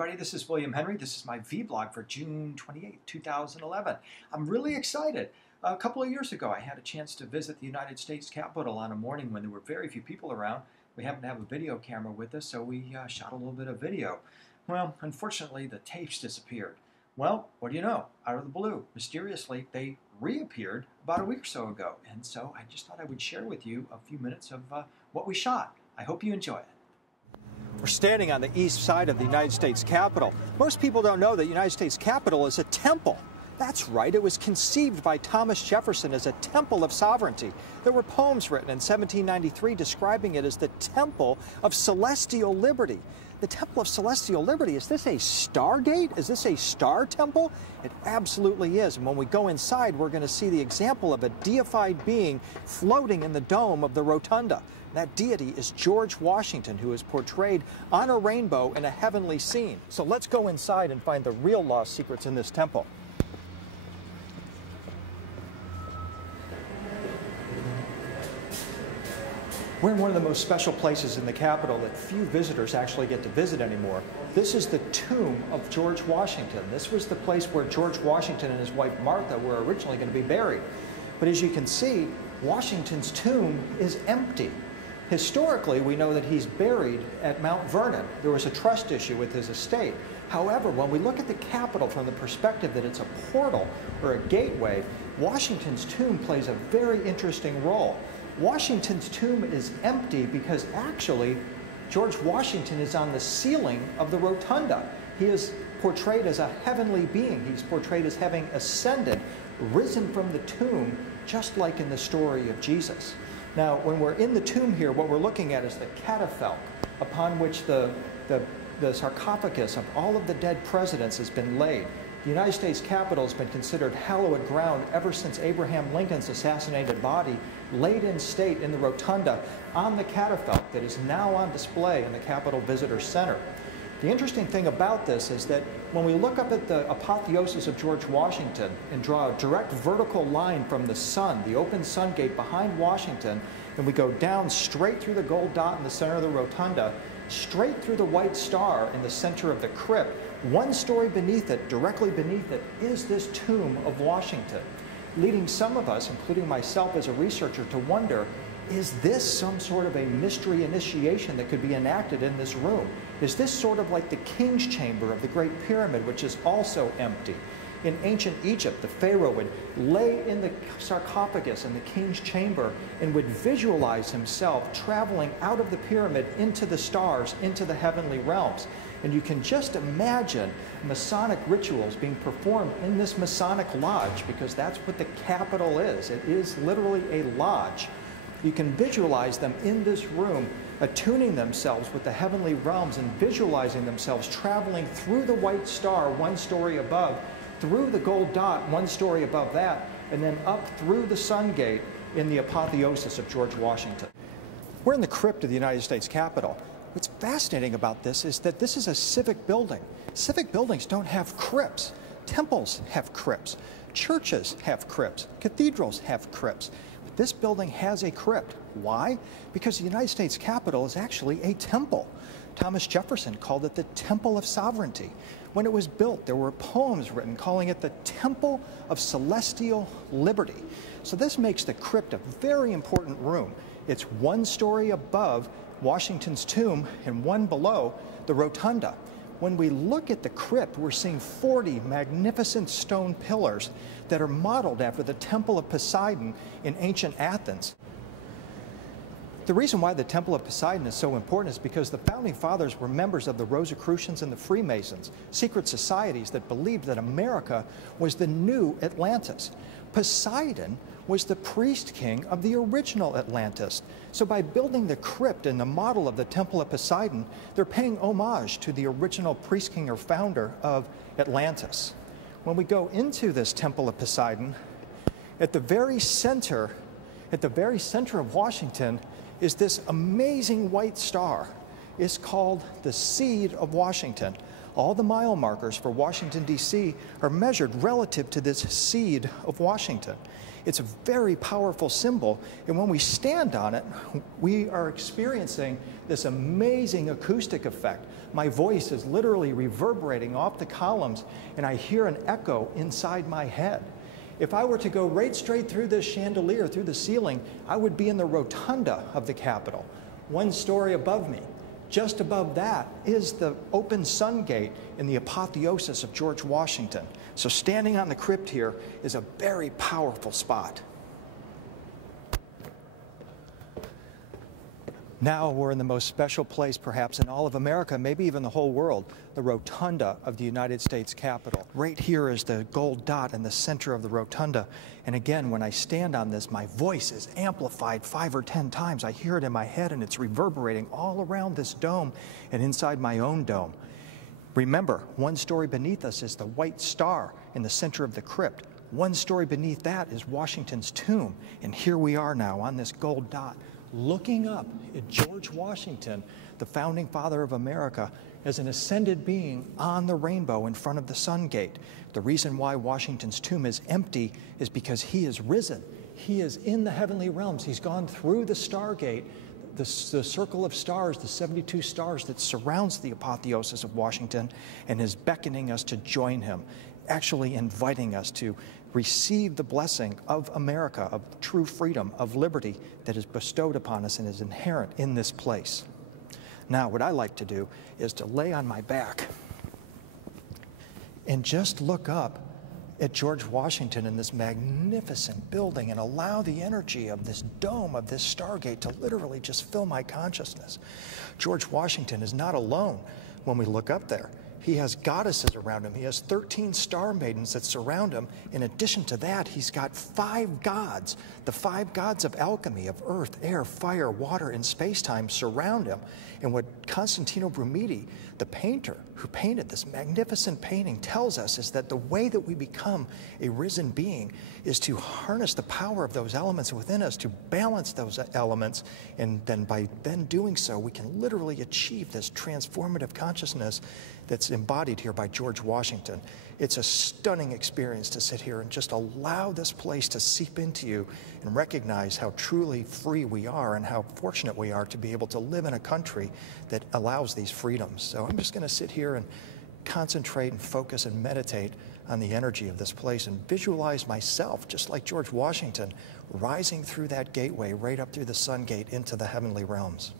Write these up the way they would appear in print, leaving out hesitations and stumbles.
everybody. This is William Henry. This is my Vblog for June 28, 2011. I'm really excited. A couple of years ago, I had a chance to visit the United States Capitol on a morning when there were very few people around. We happened to have a video camera with us, so we shot a little bit of video. Well, unfortunately, the tapes disappeared. Well, what do you know? Out of the blue, mysteriously, they reappeared about a week or so ago. And so I just thought I would share with you a few minutes of what we shot. I hope you enjoy it. We're standing on the east side of the United States Capitol. Most people don't know that the United States Capitol is a temple. That's right, it was conceived by Thomas Jefferson as a temple of sovereignty. There were poems written in 1793 describing it as the temple of celestial liberty. The Temple of Celestial Liberty, is this a stargate? Is this a star temple? It absolutely is. And when we go inside, we're going to see the example of a deified being floating in the dome of the rotunda. That deity is George Washington, who is portrayed on a rainbow in a heavenly scene. So let's go inside and find the real lost secrets in this temple. We're in one of the most special places in the Capitol that few visitors actually get to visit anymore. This is the tomb of George Washington. This was the place where George Washington and his wife Martha were originally going to be buried. But as you can see, Washington's tomb is empty. Historically, we know that he's buried at Mount Vernon. There was a trust issue with his estate. However, when we look at the Capitol from the perspective that it's a portal or a gateway, Washington's tomb plays a very interesting role. Washington's tomb is empty because actually George Washington is on the ceiling of the rotunda. He is portrayed as a heavenly being. He's portrayed as having ascended, risen from the tomb, just like in the story of Jesus. Now, when we're in the tomb here, what we're looking at is the catafalque upon which the sarcophagus of all of the dead presidents has been laid. The United States Capitol has been considered hallowed ground ever since Abraham Lincoln's assassinated body laid in state in the rotunda on the catafalque that is now on display in the Capitol Visitor Center. The interesting thing about this is that when we look up at the apotheosis of George Washington and draw a direct vertical line from the sun, the open sun gate behind Washington, and we go down straight through the gold dot in the center of the rotunda, straight through the white star in the center of the crypt, one story beneath it, directly beneath it, is this tomb of Washington, leading some of us, including myself as a researcher, to wonder, is this some sort of a mystery initiation that could be enacted in this room? Is this sort of like the king's chamber of the Great Pyramid, which is also empty? In ancient Egypt, the pharaoh would lay in the sarcophagus in the king's chamber and would visualize himself traveling out of the pyramid into the stars, into the heavenly realms. And you can just imagine Masonic rituals being performed in this Masonic lodge, because that's what the Capitol is. It is literally a lodge. You can visualize them in this room, attuning themselves with the heavenly realms and visualizing themselves traveling through the white star one story above, through the gold dot one story above that, and then up through the sun gate in the apotheosis of George Washington. We're in the crypt of the United States Capitol. What's fascinating about this is that this is a civic building. Civic buildings don't have crypts. Temples have crypts. Churches have crypts. Cathedrals have crypts. But this building has a crypt. Why? Because the United States Capitol is actually a temple. Thomas Jefferson called it the Temple of Sovereignty. When it was built, there were poems written calling it the Temple of Celestial Liberty. So this makes the crypt a very important room. It's one story above Washington's tomb and one below the rotunda. When we look at the crypt, we're seeing 40 magnificent stone pillars that are modeled after the Temple of Poseidon in ancient Athens. The reason why the Temple of Poseidon is so important is because the Founding Fathers were members of the Rosicrucians and the Freemasons, secret societies that believed that America was the new Atlantis. Poseidon was the priest king of the original Atlantis. So by building the crypt in the model of the Temple of Poseidon, they're paying homage to the original priest king or founder of Atlantis. When we go into this Temple of Poseidon, at the very center of Washington is this amazing white star. It's called the Seed of Washington. All the mile markers for Washington, D.C. are measured relative to this seed of Washington. It's a very powerful symbol, and when we stand on it, we are experiencing this amazing acoustic effect. My voice is literally reverberating off the columns, and I hear an echo inside my head. If I were to go right straight through this chandelier, through the ceiling, I would be in the rotunda of the Capitol, one story above me. Just above that is the open sun gate in the apotheosis of George Washington. So standing on the crypt here is a very powerful spot. Now we're in the most special place perhaps in all of America, maybe even the whole world, the rotunda of the United States Capitol. Right here is the gold dot in the center of the rotunda. And again, when I stand on this, my voice is amplified 5 or 10 times. I hear it in my head and it's reverberating all around this dome and inside my own dome. Remember, one story beneath us is the white star in the center of the crypt. One story beneath that is Washington's tomb. And here we are now on this gold dot, looking up at George Washington, the founding father of America, as an ascended being on the rainbow in front of the sun gate. The reason why Washington's tomb is empty is because he is risen. He is in the heavenly realms. He's gone through the stargate, the circle of stars, the 72 stars that surrounds the apotheosis of Washington, and is beckoning us to join him, actually inviting us to receive the blessing of America, of true freedom, of liberty that is bestowed upon us and is inherent in this place. Now, what I like to do is to lay on my back and just look up at George Washington in this magnificent building and allow the energy of this dome, of this stargate, to literally just fill my consciousness. George Washington is not alone when we look up there. He has goddesses around him. He has 13 star maidens that surround him. In addition to that, he's got 5 gods. The 5 gods of alchemy, of earth, air, fire, water, and space-time surround him. And what Constantino Brumidi, the painter who painted this magnificent painting, tells us is that the way that we become a risen being is to harness the power of those elements within us, to balance those elements, and then by doing so, we can literally achieve this transformative consciousness that's embodied here by George Washington. It's a stunning experience to sit here and just allow this place to seep into you and recognize how truly free we are and how fortunate we are to be able to live in a country that allows these freedoms. So I'm just going to sit here and concentrate and focus and meditate on the energy of this place and visualize myself, just like George Washington, rising through that gateway right up through the sun gate into the heavenly realms.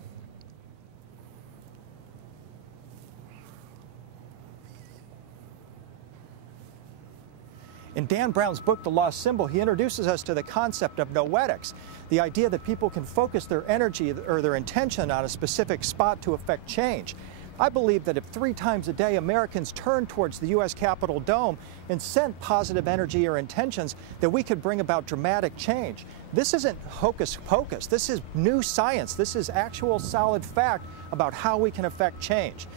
In Dan Brown's book, The Lost Symbol, he introduces us to the concept of noetics, the idea that people can focus their energy or their intention on a specific spot to affect change. I believe that if 3 times a day Americans turned towards the U.S. Capitol dome and sent positive energy or intentions, that we could bring about dramatic change. This isn't hocus pocus. This is new science. This is actual solid fact about how we can affect change.